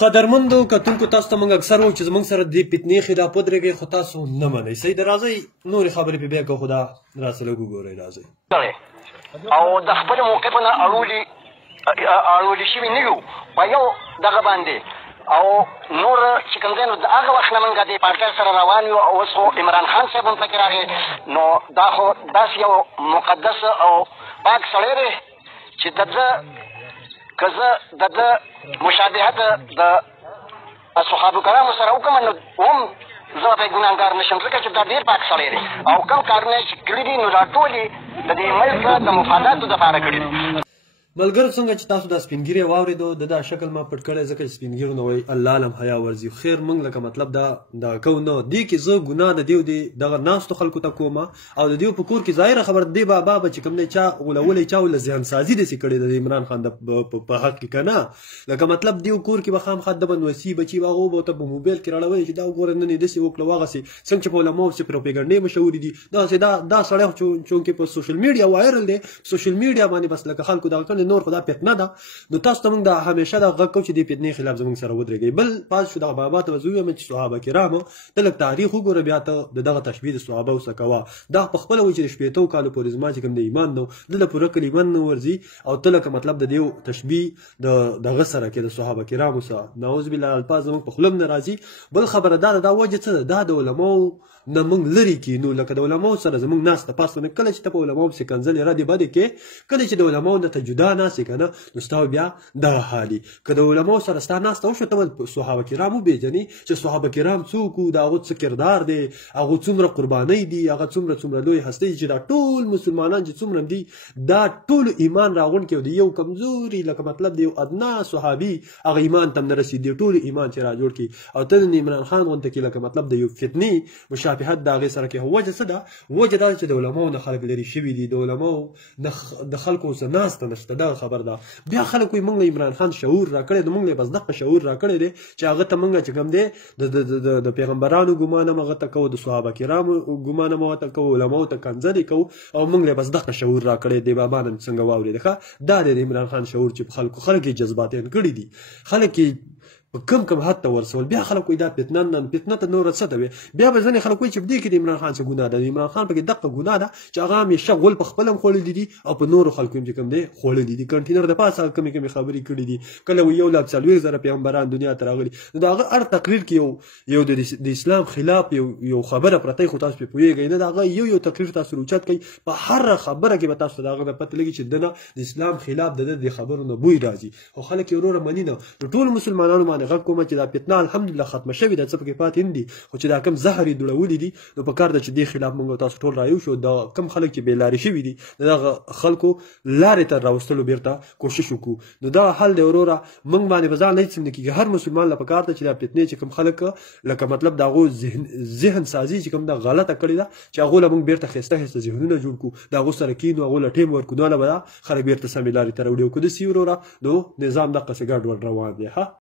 قدرمندو کتونکو تاسو ته موږ اکثر وایو چې زموږ سره د فتنې خلاف ودرېږئ خو تاسو نه منئ. صحیح ده، راځئ نورې خبرې پرې بیا کوو، خو دا راسره لږ وګورئ. راځئ او د خپلو موقفونه اړولي شوي نه یو په یو دغه باندې او نور چې کوم دی نو د هغه وخت نه موږ د پارټۍ سره روان یو. اوس خو عمران خان صاحب هم پکې راغی، نو دا خو داسې یو مقدس او پاک سړی دی چې د ده که زه د ده مشابهت د صحابه کرامو سره وکړم نو هم زه به ګناهګار نه شم، ځکه چې دا ډېر پاک سړی دی او کوم کارونه چې کړي دي نو دا ټول یې د دې ملک د مفاداتو دپاره کړي دي. ملګرو څنګه چې تاسو دا سپین ږیری واورېدو، د دا شکل ما پټ کړی ځکه چې سپین ږیرو نه وایي الله علم حیا ورځي. خیر موږ لکه مطلب دا کوو نه، دې کې زه ګناه د دیو دی دغه ناستو خلکو ته کومه او د دیو په کور کې ظاهره خبر دی بابا به چې کوم دی چا غولولی چا وله ذهن سازي داسې کړې ده د عمران خان په حق کې که نه، لکه مطلب دیو کور کې به خامخا د بنوسي بچي به هغو به ورته په موبایل کې راړولی چې دا وګوره نن یې داسې وکړه وغسې څنګه چې په علماو پسې پروپیګنډې مشهورې دي داسې دا سړی چونکې په سوشل میډیا وایرل دی، سوشل میډیا باندې بس لکه خلکو دغه کړي نور خو دا فتنه ده. نو تاسو ته موږ دا همیشه دا غږ کوو چې دې فتنې خلاف زموږ سره ودرېږئ. بل پاتې شو دغه بابا ته به زه ووایم چې صحابه کرامو ته لږ تاریخ وګوره، بیا ته د دغه تشبیه د صحابو څه کوه. دا په خپله وایي چې د شپېتو کالو پورې زما چې کوم د ایمان نه و دله پوره کل ایمان نه ورځي او ته لکه مطلب د دې تشبیه دغه سره کې د صحابه کرامو سره نعوذ بالله الفاظ زموږ په خوله هم نه راځي. بل خبره دا وجه څه ده، دا د علماو نه موږ لرې کینو، لکه د علماو سره زموږ ناسته پاسته نه، کله چې ته په علماو پسې کنځلې ردې بدې کې، کله چې د علماو نه ته جدا ناستې که نه نو ستا بیا دغه حالي. که د علماو سره ستا ناسته وشوه ته به صحابه کرام وپېژنې چې صحابه کرام څوک وو، د هغو څه کردار دی، هغو څومره قربانۍ دي، هغه څومره لوی هستۍ چې دا ټول مسلمانان چې څومره دي دا ټول ایمان راغونډ کړي او د یو کمزوري لکه مطلب د یو ادنا صحابي هغه ایمان ته هم نه رسېد، د ټول ایمان چې را جوړ کړي او ته د عمران خان غونته کې لکه مطلب د یو فتنې مشابهت د هغې سره کې. وجه څه ده؟ وجه دا چې د علماو نه خلک لرې شوي دي، د علماو د خلکو څه ناسته نشته، دغه خبر ده. بیا خلک وایي موږ له عمران خان شعور راکړی دی، موږ له بس دغه شعور راکړی دی چې هغه ته موږ چې کوم دی د پیغمبرانو ګمان هم هغه ته کوو، د صحابه کرامو ګمان هم هغه ته کوو، علماو ته کنځلې کوو او موږ له بس دغه شعور راکړی دی. بابا نن څنګه واورېده ښه، دا دی د عمران خان شعور چې په خلک یې جذباتیان کړي دي، خلک یې کم حد ته ورسول. بیا خلک وایي دا فتنه ته نوره څه ده وي، بیا به ځینې خلک وایي چې په دې کې د عمران خان څه ګناه ده. د عمران خان پکې دغه ګناه ده چې هغه همیشه غول په خپله هم خوړلي دي او په نورو خلکو هم چې کوم دی خوړلي دي. کنټینر د پاسه کمې خبرې کړي دي، کله وایي 1,40,000 پیغمبران دنیا ته راغلي، نو د هغه هر تقریر کې یو د اسلام خلاف یو خبره پرته خو تاسو پرې پوهېږئ نه، د هغه یو تقریر تاسو روچت کوئ، په هر خبره کې به تاسو ته د هغه نه پته لګي چې دنه د اسلام خلاف د خبرو نه بوی راځي، خو خلک یې وروره مني نه. نو ټول مسلمانانو باندې غږ کومه چې دا فتنه الحمدلله ختمه شوې ده، څه پکې پاتې نه دي، خو چې دا کم زهر یې دوړولي دي نو په کار ده چې دې خلاف موږ تاسو ټول رایو شو. دا کم خلک چې بې لارې شوي دي د دغه خلکو لارې ته راوستلو بیرته کوشش وکړو. نو دا حل دی وروره، موږ باندې به ځان نه هېڅ نه کېږي، هر مسلمان له په کار ده چې دا فتنې چې کوم خلک لکه مطلب د هغو ذهن سازي چې کوم دا غلطه کړې ده چې هغو له موږ بیرته ښایسته ذهنونه جوړ کړو، د هغو سره کینو، هغو له ټیم ورکړو، نو به دا خلک بیرته سمې لارې ته راوړي او که داسې وروره نو نظام دقسې ګډوډ روان دی.